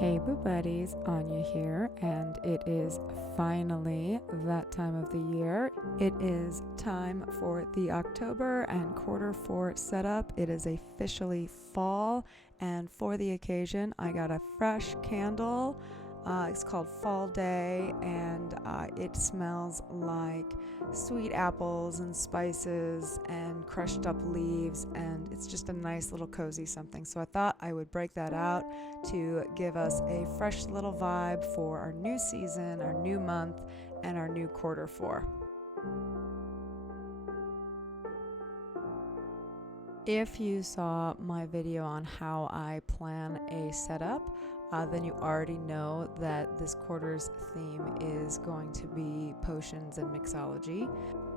Hey Boo Buddies, Anya here, and it is finally that time of the year. It is time for the October and Q4 setup. It is officially fall, and for the occasion, I got a fresh candle. It's called Fall Day, and it smells like sweet apples and spices and crushed up leaves, and it's just a nice little cozy something. So I thought I would break that out to give us a fresh little vibe for our new season, our new month, and our new Q4. If you saw my video on how I plan a setup, then you already know that this quarter's theme is going to be potions and mixology.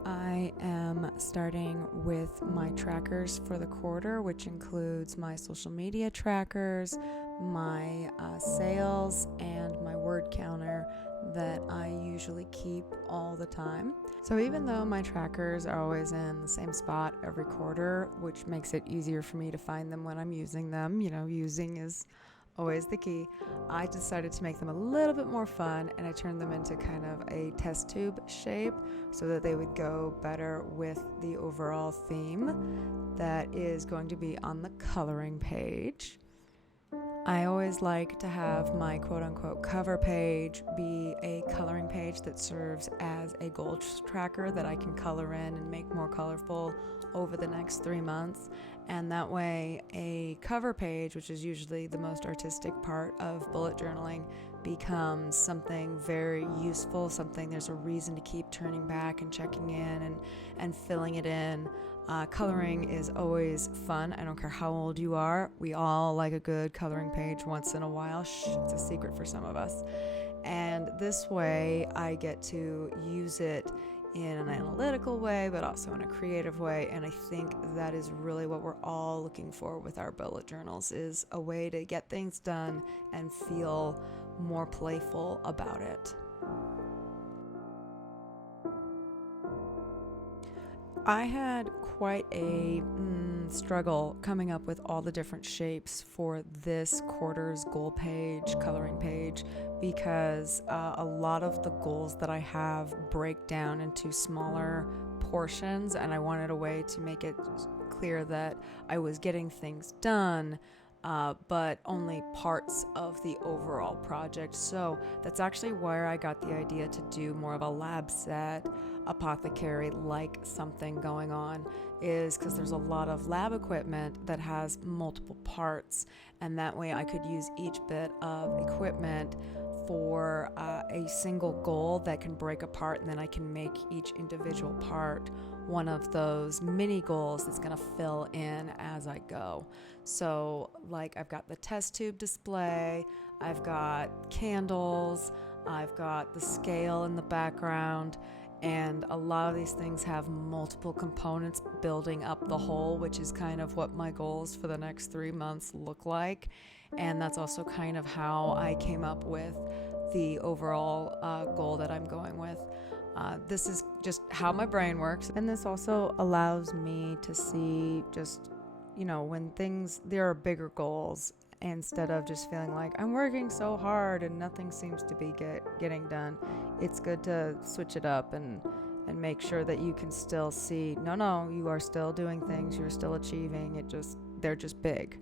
I am starting with my trackers for the quarter, which includes my social media trackers, my sales, and my word counter that I usually keep all the time. So even though my trackers are always in the same spot every quarter, which makes it easier for me to find them when I'm using them, using is always the key, I decided to make them a little bit more fun, and I turned them into kind of a test tube shape so that they would go better with the overall theme that is going to be on the coloring page. I always like to have my quote-unquote cover page be a coloring page that serves as a goal tracker that I can color in and make more colorful over the next 3 months. And that way a cover page, which is usually the most artistic part of bullet journaling, becomes something very useful, something there's a reason to keep turning back and checking in and filling it in. Coloring is always fun. I don't care how old you are. We all like a good coloring page once in a while. It's a secret for some of us. And this way I get to use it in an analytical way, but also in a creative way. And I think that is really what we're all looking for with our bullet journals, is a way to get things done and feel more playful about it. I had quite a struggle coming up with all the different shapes for this quarter's goal page, coloring page, because a lot of the goals that I have break down into smaller portions, and I wanted a way to make it clear that I was getting things done, but only parts of the overall project. So that's actually where I got the idea to do more of a lab set, apothecary like something going on, is because there's a lot of lab equipment that has multiple parts, and that way I could use each bit of equipment for a single goal that can break apart, and then I can make each individual part one of those mini goals that's going to fill in as I go. So like I've got the test tube display, I've got candles, I've got the scale in the background, and a lot of these things have multiple components building up the whole, which is kind of what my goals for the next 3 months look like. And that's also kind of how I came up with the overall goal that I'm going with. This is just how my brain works, and this also allows me to see just, when there are bigger goals, instead of just feeling like I'm working so hard and nothing seems to be getting done. It's good to switch it up and make sure that you can still see, no, you are still doing things, you're still achieving, they're just big.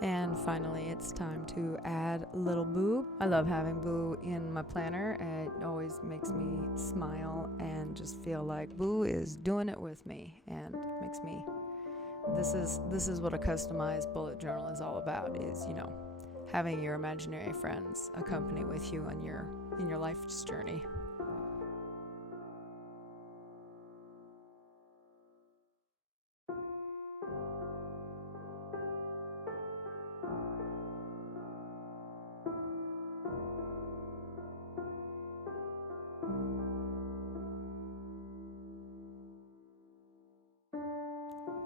And finally, it's time to add little Boo. I love having Boo in my planner. It always makes me smile and just feel like Boo is doing it with me, and makes me this is what a customized bullet journal is all about, is, you know, having your imaginary friends accompany with you on in your life's journey.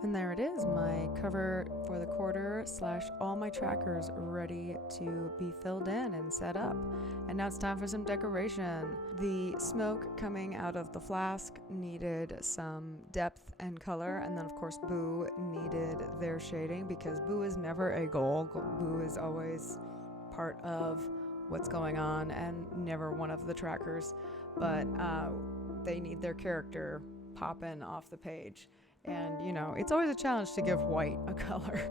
And there it is, my cover for the quarter / all my trackers ready to be filled in and set up. And now it's time for some decoration. The smoke coming out of the flask needed some depth and color, and then of course Boo needed their shading, because Boo is never a goal. Boo is always part of what's going on and never one of the trackers, but they need their character popping off the page. And, you know, it's always a challenge to give white a color.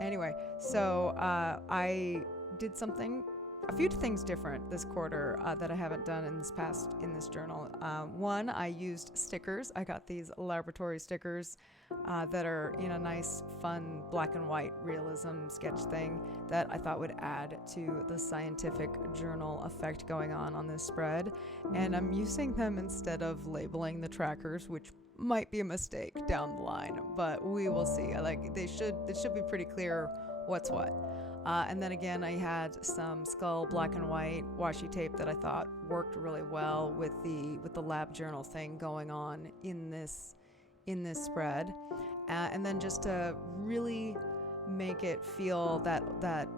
Anyway, so I did a few things different this quarter that I haven't done in this journal. One, I used stickers. I got these laboratory stickers that are in a nice, fun black and white realism sketch thing that I thought would add to the scientific journal effect going on this spread. And I'm using them instead of labeling the trackers, which might be a mistake down the line, but we will see. It should be pretty clear what's what. And then again, I had some skull black and white washi tape that I thought worked really well with the lab journal thing going on in this spread. And then just to really make it feel that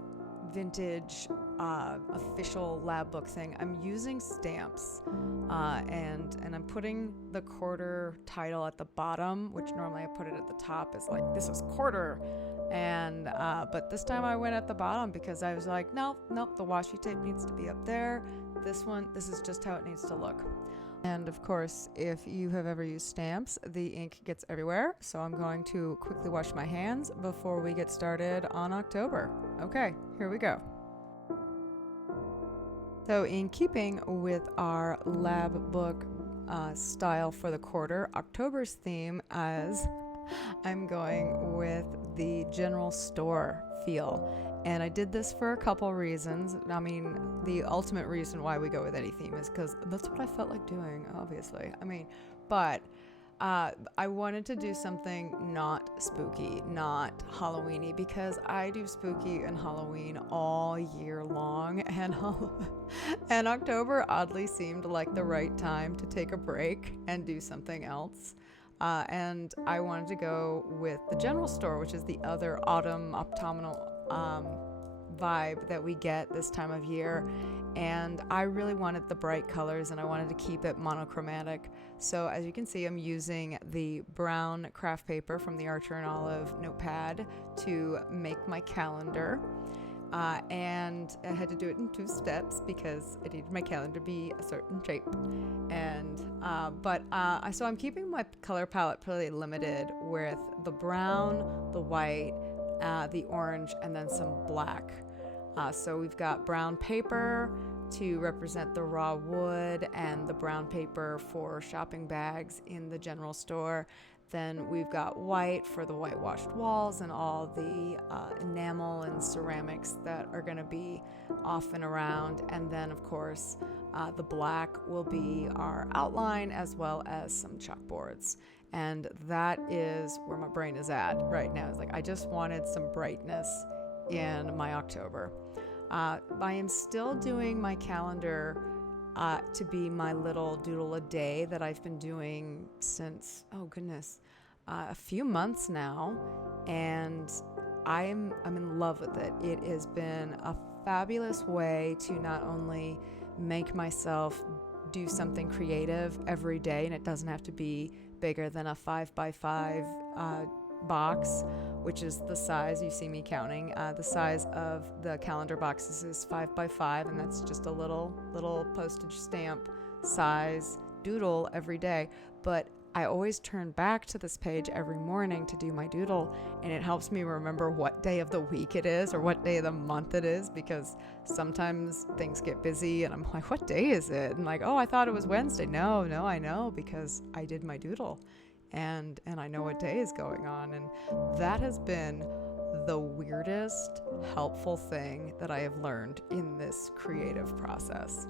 vintage official lab book thing, I'm using stamps, and I'm putting the quarter title at the bottom, which normally I put it at the top. It's like, this is quarter, and but this time I went at the bottom because I was like, nope, the washi tape needs to be up there. This is just how it needs to look. And of course, if you have ever used stamps, the ink gets everywhere, so I'm going to quickly wash my hands before we get started on October. Okay, here we go. So in keeping with our lab book style for the quarter, October's theme is I'm going with the general store feel. And I did this for a couple reasons. I mean, the ultimate reason why we go with any theme is because that's what I felt like doing, obviously. But I wanted to do something not spooky, not Halloween-y, because I do spooky and Halloween all year long, and October oddly seemed like the right time to take a break and do something else. And I wanted to go with the general store, which is the other autumn autumnal vibe that we get this time of year. And I really wanted the bright colors, and I wanted to keep it monochromatic. So as you can see, I'm using the brown craft paper from the Archer and Olive notepad to make my calendar. And I had to do it in 2 steps because I needed my calendar to be a certain shape. And so I'm keeping my color palette pretty limited with the brown, the white, the orange, and then some black. So we've got brown paper to represent the raw wood and the brown paper for shopping bags in the general store. Then we've got white for the whitewashed walls and all the enamel and ceramics that are going to be off and around. And then, of course, the black will be our outline as well as some chalkboards. And that is where my brain is at right now. It's like I just wanted some brightness in my October. I am still doing my calendar to be my little doodle a day that I've been doing since, a few months now, and I'm in love with it. It has been a fabulous way to not only make myself do something creative every day, and it doesn't have to be bigger than a 5x5 box, which is the size you see me counting. The size of the calendar boxes is 5x5, and that's just a little postage stamp size doodle every day. But I always turn back to this page every morning to do my doodle, and it helps me remember what day of the week it is or what day of the month it is, because sometimes things get busy and I'm like, what day is it? And like, oh, I thought it was Wednesday. No, I know, because I did my doodle. and I know what day is going on. And that has been the weirdest helpful thing that I have learned in this creative process.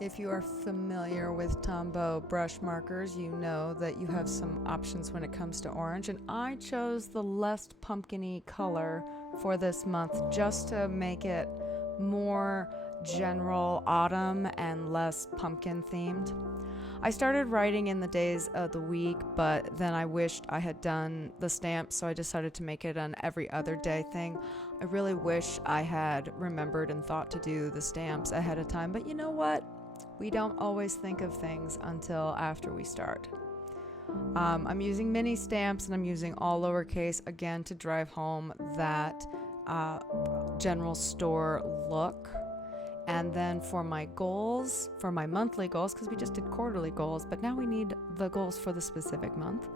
If you are familiar with Tombow brush markers, you know that you have some options when it comes to orange, and I chose the less pumpkin-y color for this month just to make it more general autumn and less pumpkin themed. I started writing in the days of the week, but then I wished I had done the stamps, so I decided to make it an every other day thing. I really wish I had remembered and thought to do the stamps ahead of time, but you know what? We don't always think of things until after we start. I'm using mini stamps, and I'm using all lowercase again to drive home that general store look. And then for my goals, for my monthly goals, because we just did quarterly goals, but now we need the goals for the specific month.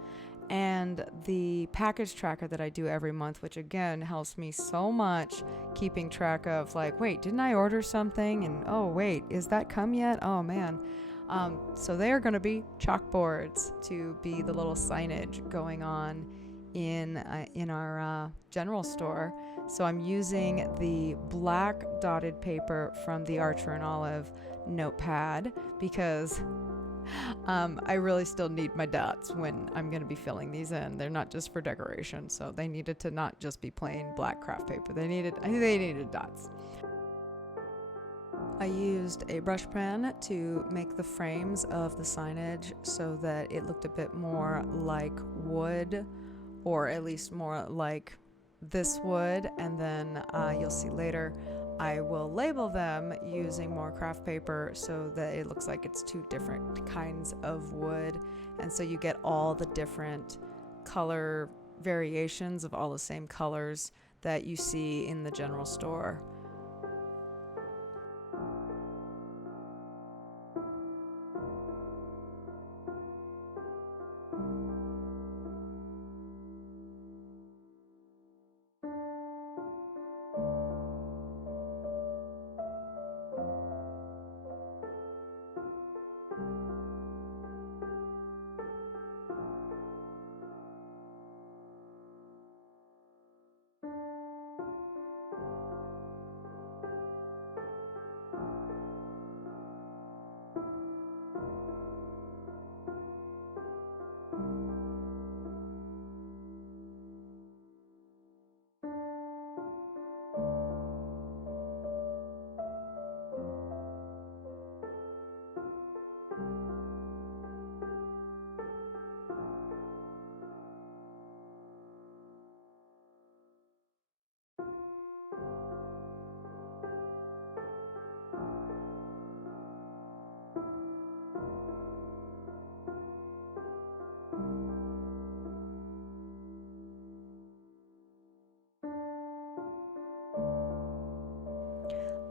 And the package tracker that I do every month, which again helps me so much keeping track of, like, wait, didn't I order something? And oh, wait, is that come yet? Oh, man. So they are going to be chalkboards to be the little signage going on in our general store. So I'm using the black dotted paper from the Archer and Olive notepad because I really still need my dots when I'm going to be filling these in. They're not just for decoration, so they needed to not just be plain black craft paper. They needed dots. I used a brush pen to make the frames of the signage so that it looked a bit more like wood, or at least more like this wood, and then you'll see later I will label them using more craft paper so that it looks like it's two different kinds of wood, and so you get all the different color variations of all the same colors that you see in the general store.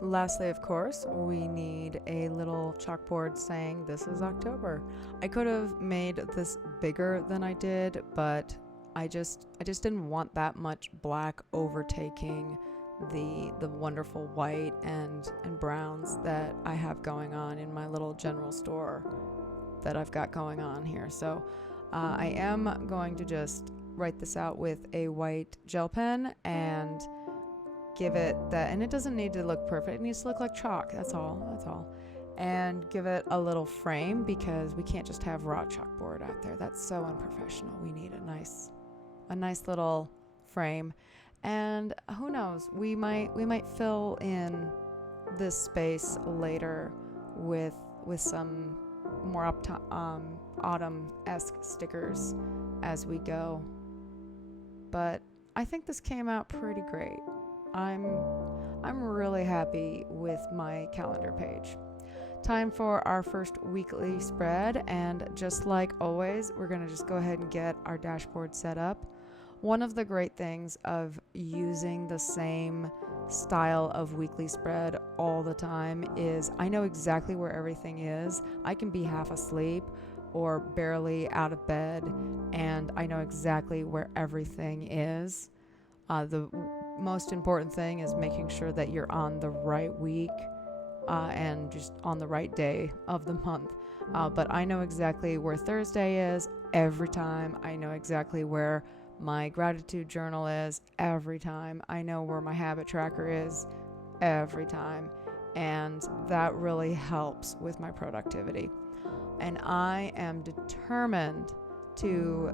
Lastly, of course, we need a little chalkboard saying this is October. I could have made this bigger than I did, but I just didn't want that much black overtaking the wonderful white and browns that I have going on in my little general store that I've got going on here. So I am going to just write this out with a white gel pen and give it that, and it doesn't need to look perfect. It needs to look like chalk. That's all. And give it a little frame because we can't just have raw chalkboard out there. That's so unprofessional. We need a nice little frame. And who knows? We might fill in this space later with some more autumn-esque stickers as we go. But I think this came out pretty great. I'm really happy with my calendar page. Time for our first weekly spread, and just like always, we're going to just go ahead and get our dashboard set up. One of the great things of using the same style of weekly spread all the time is I know exactly where everything is. I can be half asleep or barely out of bed, and I know exactly where everything is. The most important thing is making sure that you're on the right week and just on the right day of the month. But I know exactly where Thursday is every time. I know exactly where my gratitude journal is every time. I know where my habit tracker is every time. And that really helps with my productivity. And I am determined to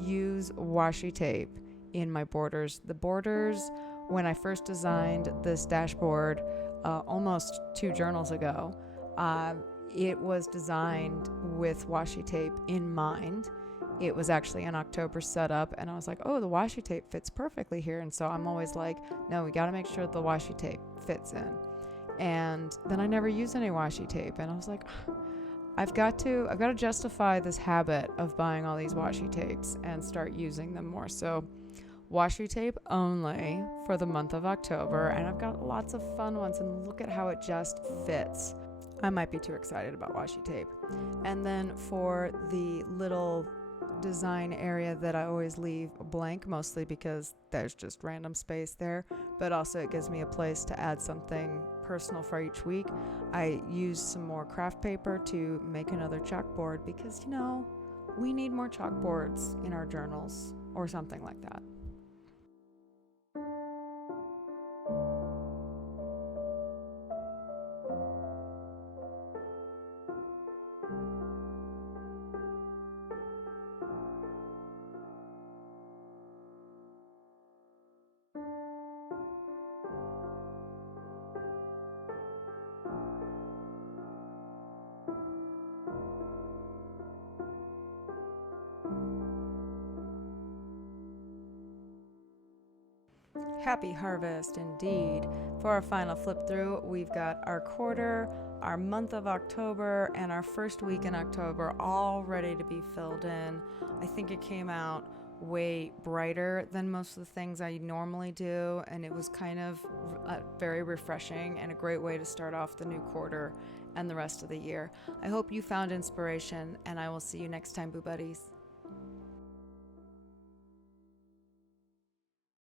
use washi tape in my borders. The borders, when I first designed this dashboard almost 2 journals ago, it was designed with washi tape in mind. It was actually an October setup, and I was like, oh, the washi tape fits perfectly here. And so I'm always like, no, we got to make sure the washi tape fits in. And then I never used any washi tape, and I was like, I've got to justify this habit of buying all these washi tapes and start using them more. So washi tape only for the month of October, and I've got lots of fun ones, and look at how it just fits. I might be too excited about washi tape. And then for the little design area that I always leave blank, mostly because there's just random space there, but also it gives me a place to add something personal for each week. I use some more craft paper to make another chalkboard because, we need more chalkboards in our journals or something like that. Happy harvest indeed. For our final flip through, we've got our quarter, our month of October, and our first week in October all ready to be filled in. I think it came out way brighter than most of the things I normally do, and it was kind of very refreshing and a great way to start off the new quarter and the rest of the year. I hope you found inspiration, and I will see you next time, Boo Buddies.